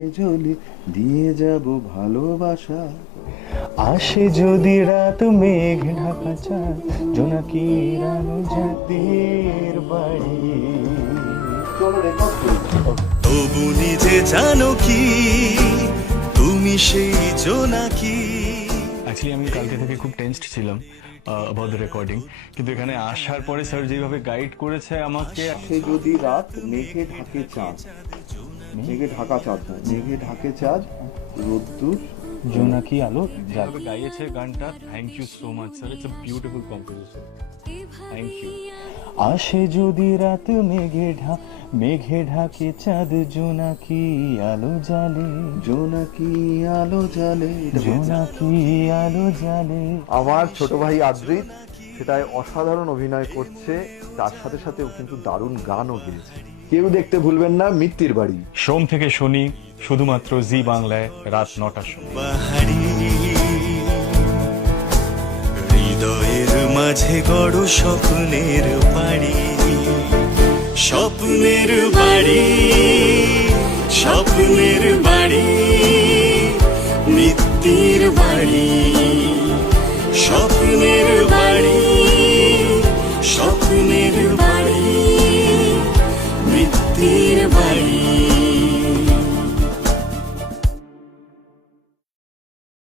জ্বলে দিয়ে যাব ভালোবাসা। আসে যদি রাত মেঘ ঢাকা চাঁদ জোনাকির আলো যাদের বাড়ি। চলো রেকর্ড করি। তবু নিজে জানো কি তুমি সেই জোনাকি। অ্যাকচুয়ালি আমি কালকে থেকে খুব টেনসড ছিলাম অ্যাবাউট দ্য রেকর্ডিং, কিন্তু এখানে আসার পরে স্যার যেভাবে গাইড করেছে আমাকে, সে যদি রাত মেঘে ঢাকে চাঁদ, মেঘে ঢাকা চাঁদ নয়, মেঘে ঢাকে চাঁদ রোদ্দুর জোনাকি আলো যেভাবে গাইয়েছে গানটা, thank you so much sir, it's a beautiful composition, thank you. আসে যদি রাত মেঘে ঢাকে চাঁদ জোনাকি আলো জ্বালে, জোনাকি আলো জ্বালে। জোনাকি আলো জ্বালে। আমার ছোট ভাই আদ্রিত সেটায় অসাধারণ অভিনয় করছে, তার সাথে সাথেও কিন্তু দারুণ গানও গেয়েছে। কেউ দেখতে ভুলবেন না মিত্তির বাড়ি। সোম থেকে শনি শুধুমাত্র জি বাংলায় রাত 9টার সময়। পাহাড়ি হৃদয়ের মাঝে গড় স্বপ্নের বাড়ি, স্বপ্নের বাড়ি, স্বপ্নের বাড়ি, মিত্তির বাড়ি, স্বপ্নের বাড়ি, স্বপ্নের বাড়ি।